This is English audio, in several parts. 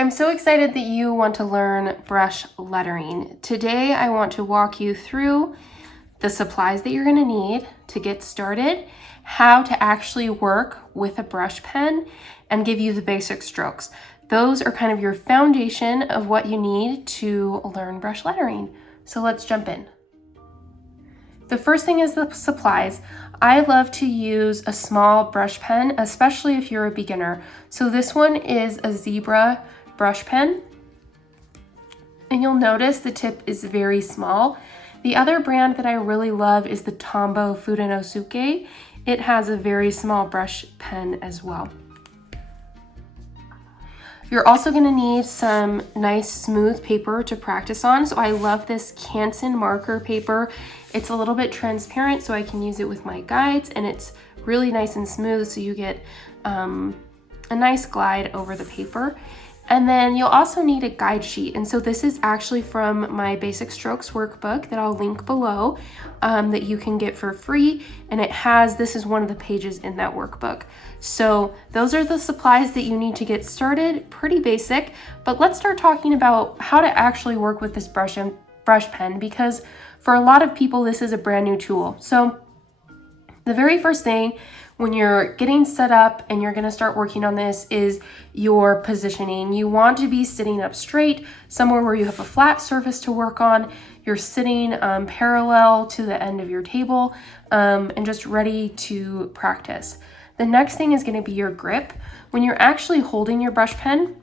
I'm so excited that you want to learn brush lettering. Today I want to walk you through the supplies that you're going to need to get started, how to actually work with a brush pen, and give you the basic strokes. Those are kind of your foundation of what you need to learn brush lettering. So let's jump in. The first thing is the supplies. I love to use a small brush pen, especially if you're a beginner. So this one is a zebra brush pen, and you'll notice the tip is very small. The other brand that I really love is the Tombow Fudenosuke. It has a very small brush pen as well. You're also going to need some nice smooth paper to practice on. So I love this Canson marker paper. It's a little bit transparent so I can use it with my guides, and it's really nice and smooth so you get a nice glide over the paper. And then you'll also need a guide sheet. And so this is actually from my Basic Strokes workbook that I'll link below that you can get for free. And this is one of the pages in that workbook. So those are the supplies that you need to get started, pretty basic. But let's start talking about how to actually work with this brush pen, because for a lot of people, this is a brand new tool. So the very first thing when you're getting set up and you're gonna start working on this is your positioning. You want to be sitting up straight, somewhere where you have a flat surface to work on. You're sitting parallel to the end of your table and just ready to practice. The next thing is gonna be your grip. When you're actually holding your brush pen,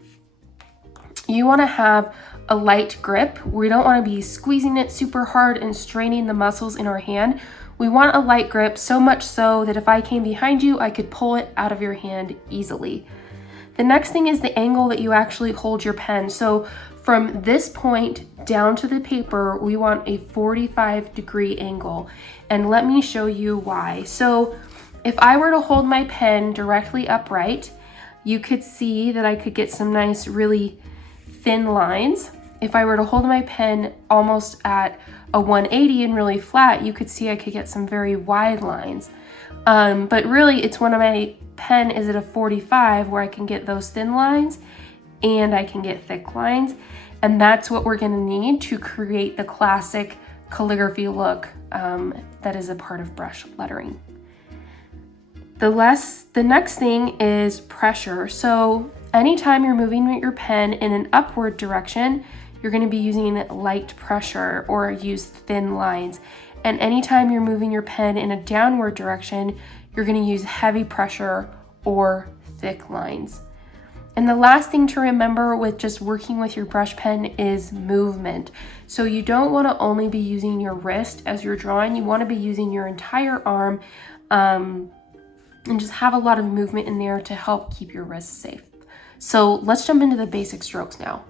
you wanna have a light grip. We don't wanna be squeezing it super hard and straining the muscles in our hand. We want a light grip, so much so that if I came behind you, I could pull it out of your hand easily. The next thing is the angle that you actually hold your pen. So from this point down to the paper, we want a 45-degree angle. And let me show you why. So if I were to hold my pen directly upright, you could see that I could get some nice, really thin lines. If I were to hold my pen almost at a 180 and really flat, you could see I could get some very wide lines. But really, it's when my pen is at a 45 where I can get those thin lines and I can get thick lines. And that's what we're gonna need to create the classic calligraphy look that is a part of brush lettering. The next thing is pressure. So anytime you're moving your pen in an upward direction, you're going to be using light pressure or use thin lines. And anytime you're moving your pen in a downward direction, you're going to use heavy pressure or thick lines. And the last thing to remember with just working with your brush pen is movement. So you don't want to only be using your wrist as you're drawing. You want to be using your entire arm and just have a lot of movement in there to help keep your wrists safe. So let's jump into the basic strokes now.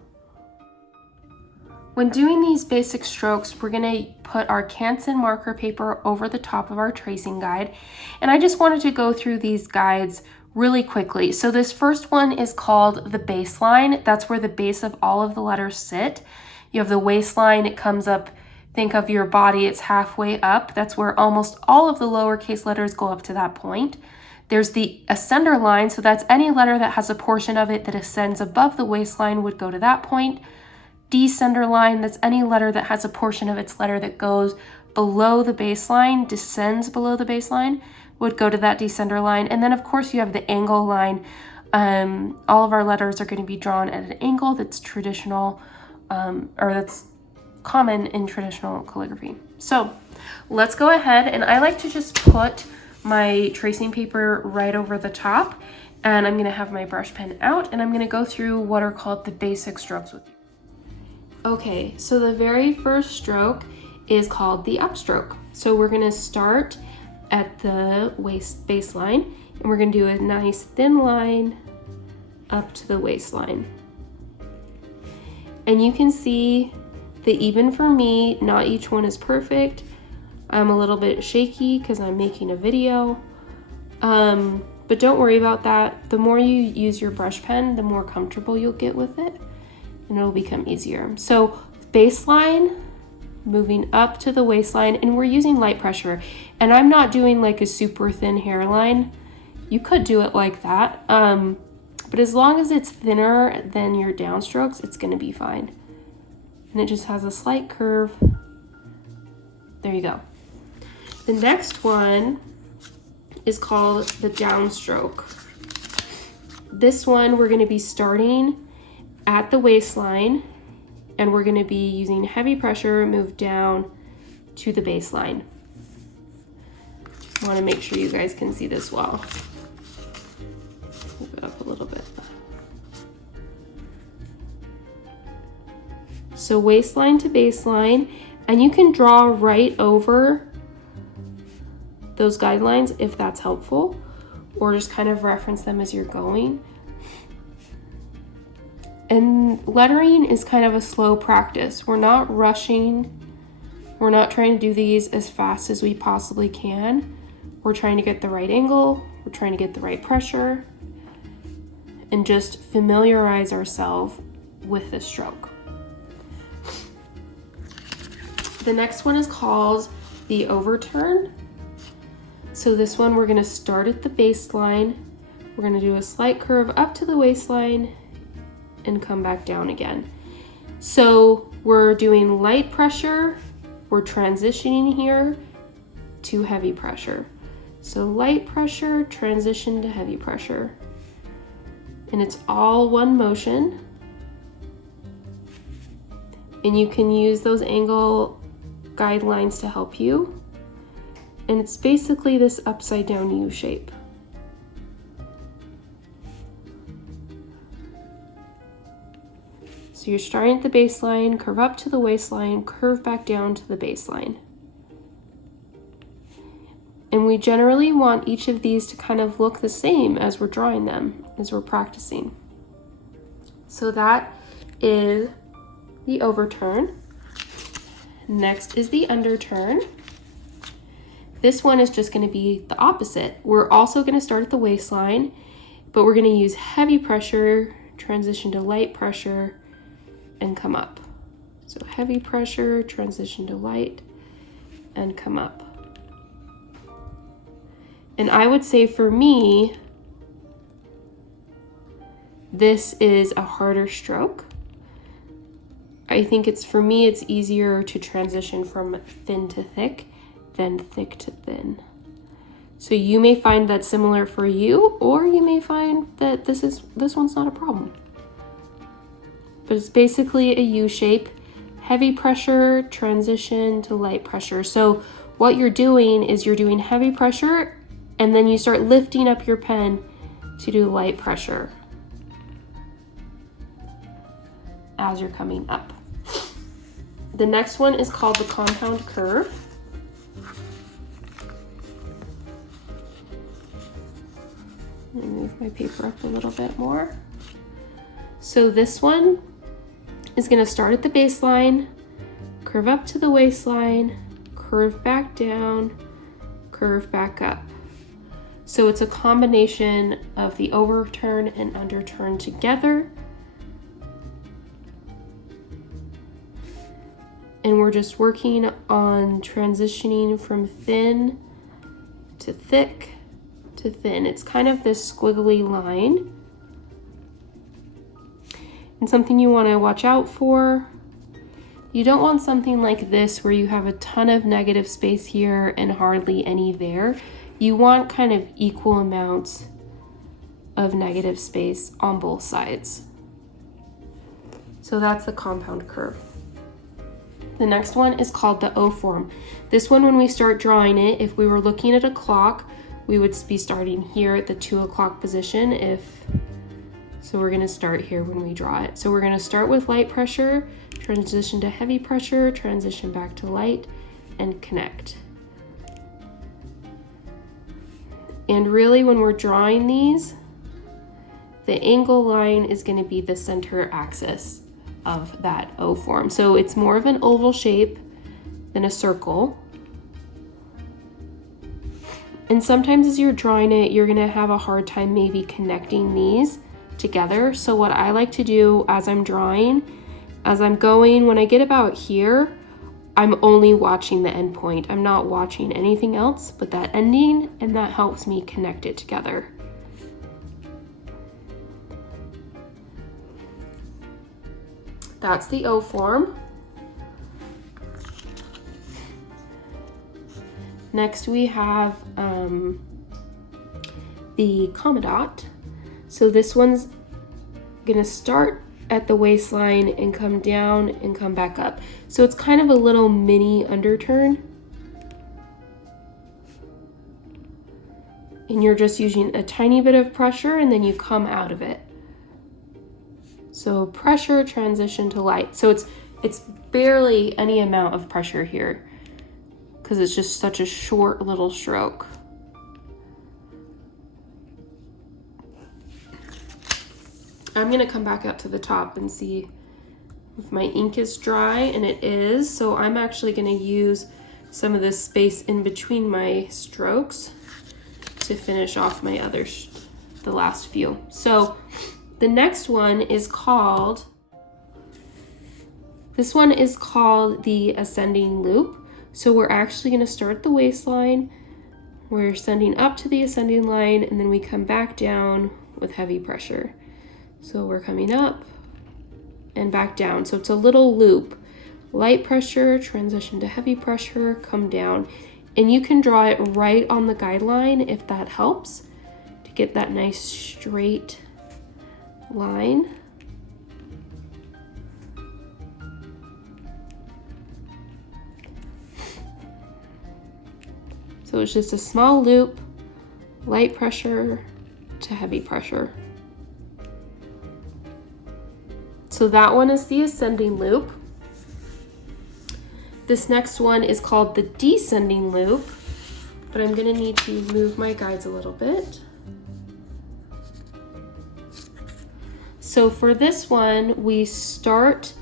When doing these basic strokes, we're gonna put our Canson marker paper over the top of our tracing guide. And I just wanted to go through these guides really quickly. So this first one is called the baseline. That's where the base of all of the letters sit. You have the waistline, it comes up, think of your body, it's halfway up. That's where almost all of the lowercase letters go up to that point. There's the ascender line, so that's any letter that has a portion of it that ascends above the waistline would go to that point. Descender line, that's any letter that has a portion of its letter that goes below the baseline, descends below the baseline, would go to that descender line. And then of course you have the angle line. All of our letters are going to be drawn at an angle that's traditional, or that's common in traditional calligraphy. So let's go ahead, and I like to just put my tracing paper right over the top, and I'm going to have my brush pen out, and I'm going to go through what are called the basic strokes with you. Okay, so the very first stroke is called the upstroke. So we're gonna start at the waist baseline, and we're gonna do a nice thin line up to the waistline. And you can see that even for me, not each one is perfect. I'm a little bit shaky because I'm making a video, but don't worry about that. The more you use your brush pen, the more comfortable you'll get with it, and it'll become easier. So baseline, moving up to the waistline, and we're using light pressure. And I'm not doing like a super thin hairline. You could do it like that, But as long as it's thinner than your downstrokes, it's gonna be fine. And it just has a slight curve. There you go. The next one is called the downstroke. This one we're gonna be starting at the waistline, and we're gonna be using heavy pressure, move down to the baseline. I wanna make sure you guys can see this well. Move it up a little bit. So waistline to baseline, and you can draw right over those guidelines if that's helpful, or just kind of reference them as you're going. And lettering is kind of a slow practice. We're not rushing. We're not trying to do these as fast as we possibly can. We're trying to get the right angle. We're trying to get the right pressure and just familiarize ourselves with the stroke. The next one is called the overturn. So this one, we're gonna start at the baseline. We're gonna do a slight curve up to the waistline and come back down again. So we're doing light pressure. We're transitioning here to heavy pressure. So light pressure, transition to heavy pressure. And it's all one motion. And you can use those angle guidelines to help you. And it's basically this upside down U shape. So you're starting at the baseline, curve up to the waistline, curve back down to the baseline. And we generally want each of these to kind of look the same as we're drawing them, as we're practicing. So that is the overturn. Next is the underturn. This one is just going to be the opposite. We're also going to start at the waistline, but we're going to use heavy pressure, transition to light pressure, and come up. So heavy pressure, transition to light, and come up. And I would say for me, this is a harder stroke. I think for me, it's easier to transition from thin to thick than thick to thin. So you may find that similar for you, or you may find that this one's not a problem. But it's basically a U shape, heavy pressure, transition to light pressure. So what you're doing is you're doing heavy pressure, and then you start lifting up your pen to do light pressure as you're coming up. The next one is called the compound curve. Let me move my paper up a little bit more. So this one is going to start at the baseline, curve up to the waistline, curve back down, curve back up. So it's a combination of the overturn and underturn together. And we're just working on transitioning from thin to thick to thin. It's kind of this squiggly line. And something you want to watch out for, you don't want something like this where you have a ton of negative space here and hardly any there. You want kind of equal amounts of negative space on both sides. So that's the compound curve. The next one is called the O form. This one, when we start drawing it, if we were looking at a clock, we would be starting here at the 2 o'clock position. So we're gonna start here when we draw it. So we're gonna start with light pressure, transition to heavy pressure, transition back to light, and connect. And really, when we're drawing these, the angle line is gonna be the center axis of that O form. So it's more of an oval shape than a circle. And sometimes as you're drawing it, you're gonna have a hard time maybe connecting these together. So what I like to do as I'm drawing, as I'm going, when I get about here, I'm only watching the end point. I'm not watching anything else but that ending, and that helps me connect it together. That's the O form. Next we have the comma dot. So this one's gonna start at the waistline and come down and come back up. So it's kind of a little mini underturn. And you're just using a tiny bit of pressure and then you come out of it. So pressure, transition to light. So it's barely any amount of pressure here because it's just such a short little stroke. I'm gonna come back up to the top and see if my ink is dry, and it is. So I'm actually gonna use some of this space in between my strokes to finish off my the last few. So the next one is called, the ascending loop. So we're actually gonna start the waistline, we're sending up to the ascending line, and then we come back down with heavy pressure. So we're coming up and back down. So it's a little loop. Light pressure, transition to heavy pressure, come down. And you can draw it right on the guideline if that helps to get that nice straight line. So it's just a small loop, light pressure to heavy pressure. So that one is the ascending loop. This next one is called the descending loop, but I'm gonna need to move my guides a little bit. So for this one, we start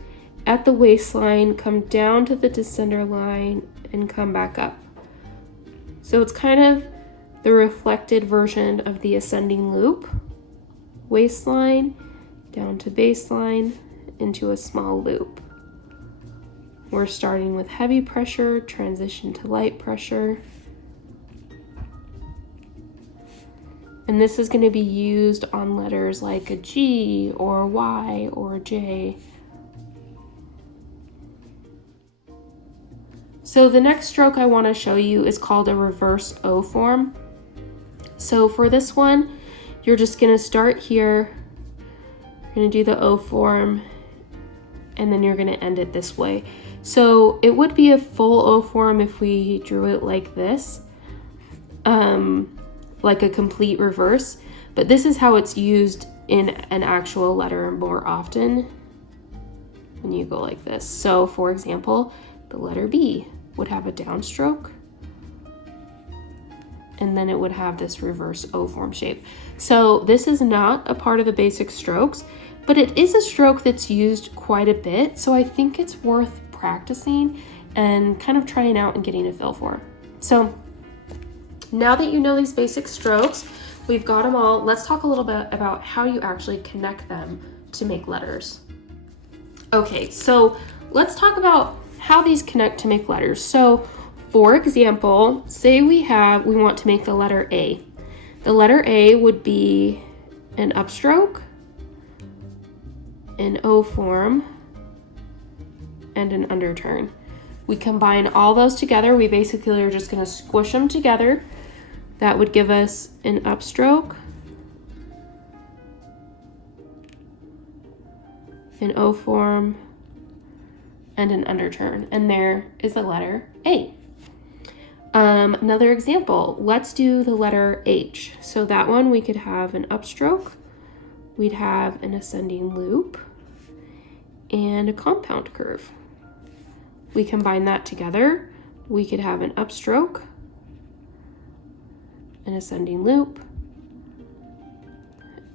at the waistline, come down to the descender line, and come back up. So it's kind of the reflected version of the ascending loop. Waistline, down to baseline, into a small loop. We're starting with heavy pressure, transition to light pressure. And this is going to be used on letters like a G or a Y or a J. So the next stroke I want to show you is called a reverse O form. So for this one, you're just going to start here. You're going to do the O form, and then you're going to end it this way. So it would be a full O form if we drew it like this, like a complete reverse, but this is how it's used in an actual letter more often when you go like this. So for example, the letter B would have a downstroke, and then it would have this reverse O form shape. So this is not a part of the basic strokes, but it is a stroke that's used quite a bit. So I think it's worth practicing and kind of trying out and getting a feel for. So now that you know these basic strokes, we've got them all. Let's talk a little bit about how you actually connect them to make letters. Okay, so let's talk about how these connect to make letters. So for example, say we want to make the letter A. The letter A would be an upstroke, an O form, and an underturn. We combine all those together. We basically are just going to squish them together. That would give us an upstroke, an O form, and an underturn. And there is the letter A. Another example, let's do the letter H. So that one we could have an upstroke, we'd have an ascending loop, and a compound curve. We combine that together, we could have an upstroke, an ascending loop,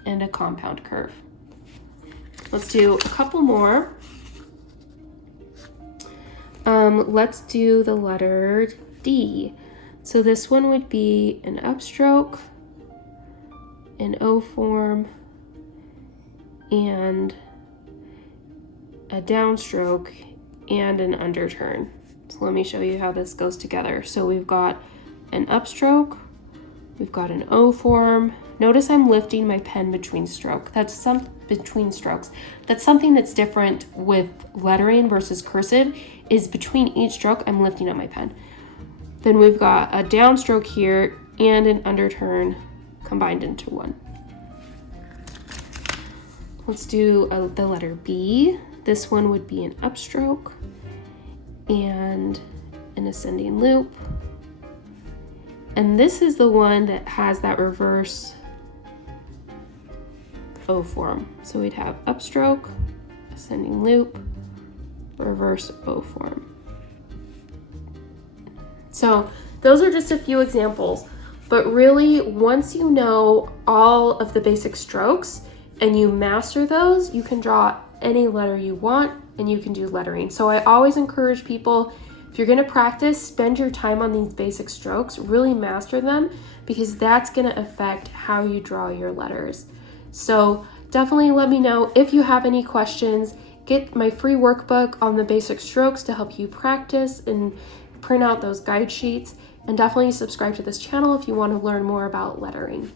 and a compound curve. Let's do a couple more. Let's do the letter D. So this one would be an upstroke, an O form, and a downstroke, and an underturn. So let me show you how this goes together. So we've got an upstroke, We've got an O form. Notice I'm lifting my pen between strokes. That's something that's different with lettering versus cursive, is between each stroke I'm lifting up my pen. Then we've got a downstroke here and an underturn combined into one. Let's do the letter B. This one would be an upstroke and an ascending loop. And this is the one that has that reverse O form. So we'd have upstroke, ascending loop, reverse O form. So those are just a few examples, but really once you know all of the basic strokes and you master those, you can draw any letter you want and you can do lettering. So I always encourage people, if you're gonna practice, spend your time on these basic strokes, really master them, because that's gonna affect how you draw your letters. So definitely let me know if you have any questions. Get my free workbook on the basic strokes to help you practice and print out those guide sheets. And definitely subscribe to this channel if you want to learn more about lettering.